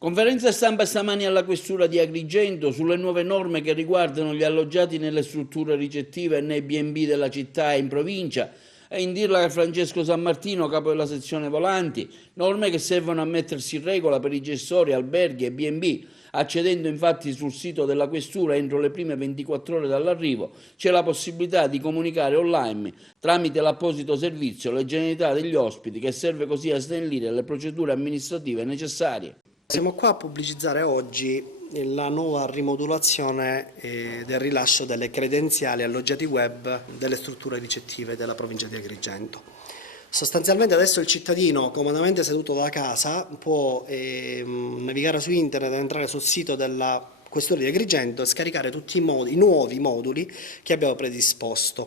Conferenza stampa stamani alla Questura di Agrigento sulle nuove norme che riguardano gli alloggiati nelle strutture ricettive e nei B&B della città e in provincia. A indirla è Francesco Sammartino, capo della sezione volanti, norme che servono a mettersi in regola per i gestori, alberghi e B&B. Accedendo infatti sul sito della Questura entro le prime 24 ore dall'arrivo c'è la possibilità di comunicare online tramite l'apposito servizio le generalità degli ospiti, che serve così a snellire le procedure amministrative necessarie. Siamo qua a pubblicizzare oggi la nuova rimodulazione del rilascio delle credenziali alloggiati web delle strutture ricettive della provincia di Agrigento. Sostanzialmente adesso il cittadino, comodamente seduto da casa, può navigare su internet, entrare sul sito della Questura di Agrigento e scaricare tutti i nuovi moduli che abbiamo predisposto.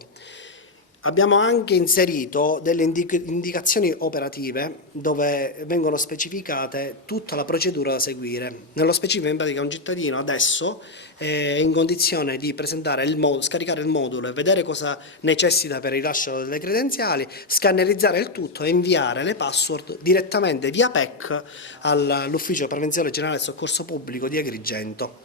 Abbiamo anche inserito delle indicazioni operative dove vengono specificate tutta la procedura da seguire. Nello specifico, in pratica, un cittadino adesso è in condizione di scaricare il modulo e vedere cosa necessita per il rilascio delle credenziali, scannerizzare il tutto e inviare le password direttamente via PEC all'Ufficio Prevenzione Generale e Soccorso Pubblico di Agrigento.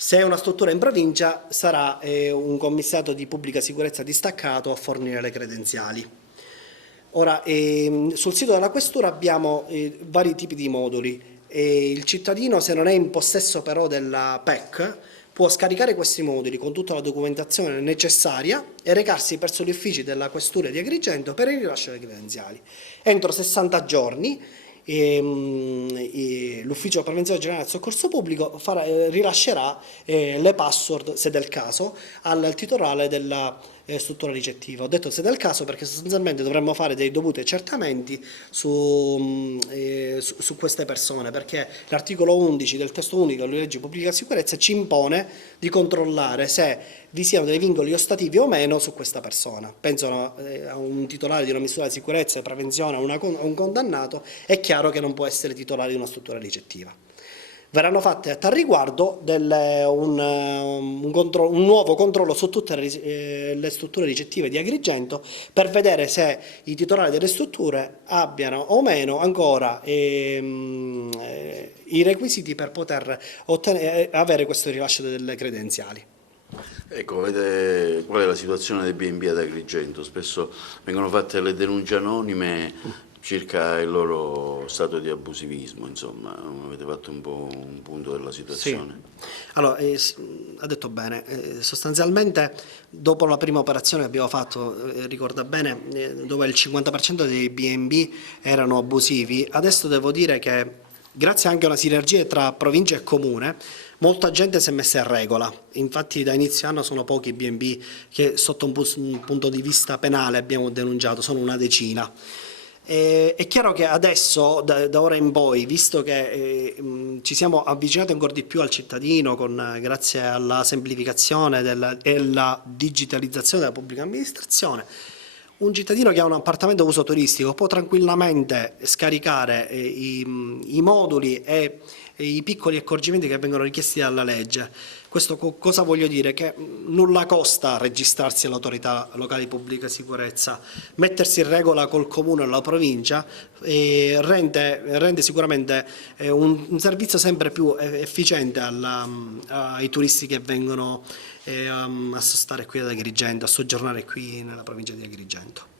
Se è una struttura in provincia sarà un commissario di pubblica sicurezza distaccato a fornire le credenziali. Ora, sul sito della Questura abbiamo vari tipi di moduli. Il cittadino, se non è in possesso però della PEC, può scaricare questi moduli con tutta la documentazione necessaria e recarsi presso gli uffici della Questura di Agrigento per il rilascio delle credenziali. Entro 60 giorni l'Ufficio Prevenzione Generale del Soccorso Pubblico rilascerà le password, se del caso, al titolare della struttura ricettiva. Ho detto se del caso perché sostanzialmente dovremmo fare dei dovuti accertamenti su queste persone, perché l'articolo 11 del testo unico della legge di pubblica sicurezza ci impone di controllare se vi siano dei vincoli ostativi o meno su questa persona. Penso a un titolare di una misura di sicurezza e prevenzione, a un condannato, è chiaro che non può essere titolare di una struttura ricettiva. Verranno fatte a tal riguardo un nuovo controllo su tutte le strutture ricettive di Agrigento per vedere se i titolari delle strutture abbiano o meno ancora i requisiti per poter avere questo rilascio delle credenziali. Ecco, qual è la situazione dei B&B ad Agrigento? Spesso vengono fatte le denunce anonime circa il loro stato di abusivismo, insomma, avete fatto un po' un punto della situazione. Sì. Allora, ha detto bene, sostanzialmente dopo la prima operazione che abbiamo fatto, ricorda bene, dove il 50% dei B&B erano abusivi, adesso devo dire che grazie anche a una sinergia tra provincia e comune, molta gente si è messa in regola. Infatti da inizio anno sono pochi i B&B che sotto un punto di vista penale abbiamo denunciato, sono una decina. È chiaro che adesso, da ora in poi, visto che ci siamo avvicinati ancora di più al cittadino grazie alla semplificazione e alla digitalizzazione della pubblica amministrazione, un cittadino che ha un appartamento a uso turistico può tranquillamente scaricare i moduli e i piccoli accorgimenti che vengono richiesti dalla legge. Questo cosa voglio dire? Che nulla costa registrarsi all'autorità locale di pubblica sicurezza, mettersi in regola col comune o la provincia rende sicuramente un servizio sempre più efficiente ai turisti che vengono a sostare qui ad Agrigento, a soggiornare qui nella provincia di Agrigento.